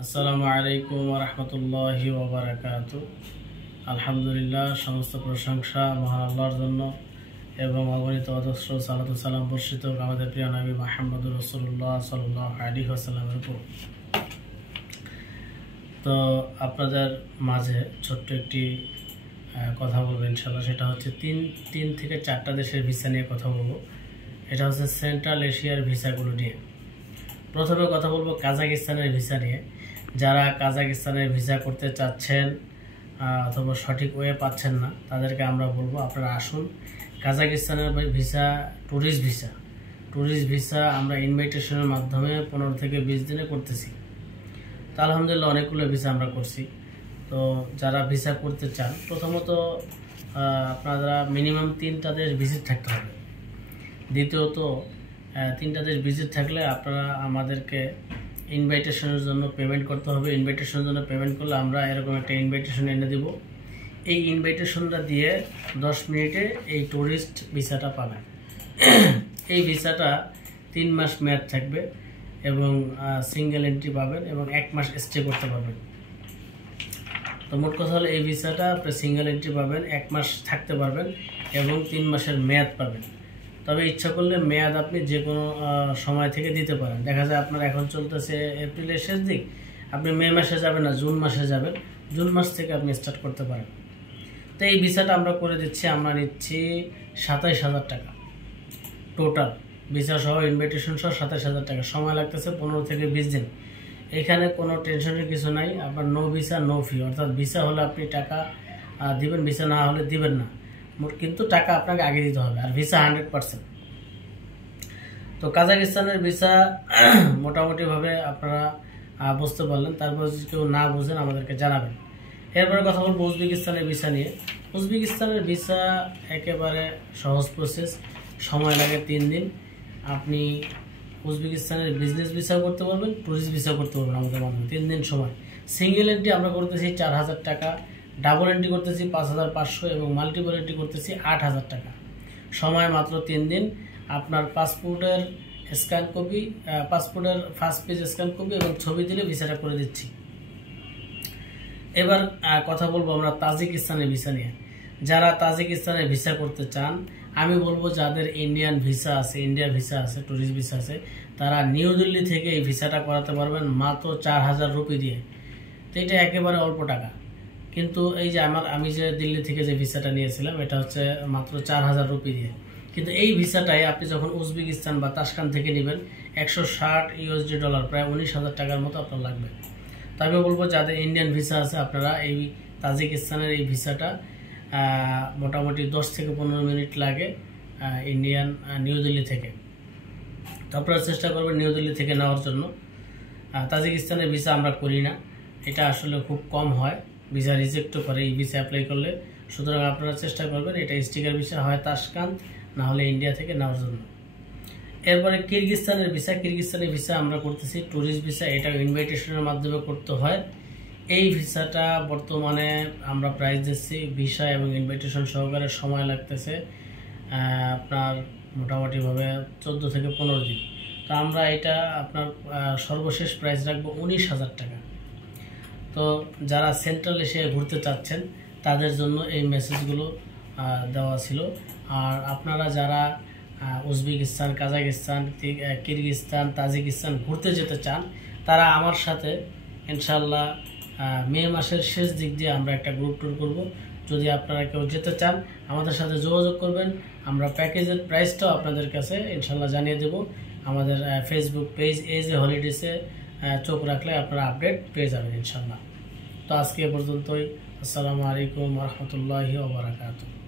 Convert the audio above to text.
আসসালামু আলাইকুম ওয়া রাহমাতুল্লাহি ওয়া বারাকাতুহু। আলহামদুলিল্লাহ, সমস্ত প্রশংসা মহান আল্লাহর জন্য এবং অগণিত অজস্র সালাত ও সালাম বর্ষিত হোক আমাদের প্রিয় নবী মুহাম্মদুর রাসূলুল্লাহ সাল্লাল্লাহু আলাইহি ওয়াসাল্লামের উপর। তো আপনাদের মাঝে ছোট্ট একটি কথা বলবো ইনশাআল্লাহ। সেটা হচ্ছে তিন থেকে চারটা দেশের ভিসা নিয়ে কথা বলবো। এটা হচ্ছে সেন্ট্রাল এশিয়ার ভিসাগুলো নিয়ে। প্রথমে কথা বলবো কাজাকিস্তানের ভিসা নিয়ে। যারা কাজাকিস্তানের ভিসা করতে চাচ্ছেন অথবা সঠিক ওয়ে পাচ্ছেন না, তাদেরকে আমরা বলবো আপনারা আসুন। কাজাকিস্তানের ভিসা ট্যুরিস্ট ভিসা আমরা ইনভাইটেশনের মাধ্যমে 15 থেকে 20 দিনে করতেছি। তো আলহামদুলিল্লাহ অনেকগুলো ভিসা আমরা করছি। তো যারা ভিসা করতে চান, প্রথমত আপনারা মিনিমাম 3টা দেশ ভিজিট থাকতে হবে। দ্বিতীয়ত 3টা দেশ ভিজিট থাকলে আপনারা আমাদেরকে ইনভাইটেশনের জন্য পেমেন্ট করতে হবে। ইনভাইটেশনের জন্য পেমেন্ট করলে আমরা এরকম একটা ইনভাইটেশন এনে দেব। এই ইনভাইটেশনটা দিয়ে 10 মিনিটে এই ট্যুরিস্ট ভিসাটা পাবেন। এই ভিসাটা 3 মাস মেয়াদ থাকবে এবং সিঙ্গেল এন্ট্রি পাবেন এবং 1 মাস স্টে করতে পারবেন। তো মোট কথা হলো এই ভিসাটা আপনি সিঙ্গেল এন্ট্রি পাবেন, 1 মাস থাকতে পারবেন এবং 3 মাসের মেয়াদ পাবেন। তবে ইচ্ছা করলে মেয়াদ আপনি যে কোনো সময় থেকে দিতে পারেন। দেখা যায় আপনার এখন চলতেছে এপ্রিলের শেষ দিক, আপনি মে মাসে যাবেন না, জুন মাসে যাবেন, জুন মাস থেকে আপনি স্টার্ট করতে পারেন। তো এই ভিসাটা আমরা করে দিচ্ছি, আমরা নিচ্ছি 27,000 টাকা টোটাল, ভিসা সহ ইনভাইটেশন সহ 27,000 টাকা। সময় লাগতেছে 15 থেকে 20 দিন। এখানে কোনো টেনশনের কিছু নাই। আপনার নো ভিসা নো ফি, অর্থাৎ ভিসা হলে আপনি টাকা দিবেন, ভিসা না হলে দিবেন না, কিন্তু টাকা আপনাকে আগে দিতে হবে, আর ভিসা 100%। তো কাজাকিস্তানের ভিসা মোটামুটিভাবে আপনারা বুঝতে পারলেন। তারপর যদি কেউ না বুঝেন আমাদেরকে জানাবেন। এরপরে কথা বলবো উজবেকিস্তানের ভিসা নিয়ে। উজবেকিস্তানের ভিসা একেবারে সহজ প্রসেস, সময় লাগে 3 দিন। আপনি উজবেকিস্তানের বিজনেস ভিসা করতে পারবেন, ট্যুরিস্ট ভিসা করতে পারবেন আমাদের মাধ্যমে। 3 দিন সময়। সিঙ্গেল এন্ট্রি আমরা করতেছি 4,000 টাকা, ডাবল এন্ট্রি করতেছি 5,500 এবং মাল্টিপল এন্ট্রি করতেছি 8,000 টাকা। সময় মাত্র 3 দিন। আপনার পাসপোর্টের স্ক্যান কপি, পাসপোর্টের ফার্স্ট পেজ স্ক্যান কপি এবং ছবি দিলে ভিসাটা করে দিচ্ছি। এবার কথা বলবো আমরা তাজিকিস্তানের ভিসা নিয়ে। যারা তাজিকিস্তানের ভিসা করতে চান, আমি বলবো যাদের ইন্ডিয়ান ভিসা আছে, ইন্ডিয়া ভিসা আছে, ট্যুরিস্ট ভিসা আছে, তারা নিউ দিল্লি থেকে এই ভিসাটা করাতে পারবেন মাত্র 4,000 রুপি দিয়ে। তো এটা একেবারে অল্প টাকা। কিন্তু এই যে আমি যে দিল্লি থেকে যে ভিসাটা নিয়েছিলাম, এটা হচ্ছে মাত্র 4,000 রুপি দিয়ে। কিন্তু এই ভিসাটাই আপনি যখন উজবেকিস্তান বা তাশকান থেকে নেবেন, 160 ইউএসডি ডলার, প্রায় 19,000 টাকার মতো আপনার লাগবে। তবে বলবো যাদের ইন্ডিয়ান ভিসা আছে, আপনারা এই তাজিকিস্তানের এই ভিসাটা মোটামুটি 10 থেকে 15 মিনিট লাগে ইন্ডিয়ান নিউ দিল্লি থেকে। তো আপনারা চেষ্টা করবেন নিউ দিল্লি থেকে নেওয়ার জন্য। তাজিকিস্তানের ভিসা আমরা করি না, এটা আসলে খুব কম হয়, ভিসা রিজেক্টও করে এই ভিসা অ্যাপ্লাই করলে। সুতরাং আপনারা চেষ্টা করবেন এটা স্টিকার ভিসা হয় তাশকান্ত, না হলে ইন্ডিয়া থেকে নেওয়ার জন্য। এরপরে কিরগিজস্তানের ভিসা আমরা করতেছি ট্যুরিস্ট ভিসা, এটা ইনভাইটেশনের মাধ্যমে করতে হয়। এই ভিসাটা বর্তমানে আমরা প্রাইস দিচ্ছি ভিসা এবং ইনভাইটেশন সহকারে, সময় লাগতেছে আপনার মোটামুটিভাবে 14 থেকে 15 দিন। তো আমরা এটা আপনার সর্বশেষ প্রাইস রাখবো 19,000 টাকা। তো যারা সেন্ট্রাল এশিয়ায় ঘুরতে চাচ্ছেন তাদের জন্য এই মেসেজগুলো দেওয়া ছিল। আর আপনারা যারা উজবেকিস্তান, কাজাকিস্তান, কিরগিজস্তান, তাজিকিস্তান ঘুরতে যেতে চান, তারা আমার সাথে ইনশাল্লাহ মে মাসের শেষ দিক দিয়ে আমরা একটা গ্রুপ ট্যুর করব। যদি আপনারা কেউ যেতে চান আমাদের সাথে যোগাযোগ করবেন, আমরা প্যাকেজের প্রাইসটাও আপনাদের কাছে ইনশাল্লাহ জানিয়ে দেব। আমাদের ফেসবুক পেজ এজ এ হলিডেজে চোখ রাখলে আপনারা আপডেট পেয়ে যাবেন ইনশাল্লাহ। তো আজকে এ পর্যন্তই। আসসালামু আলাইকুম ওয়া রাহমাতুল্লাহি ওয়া বারাকাতুহু।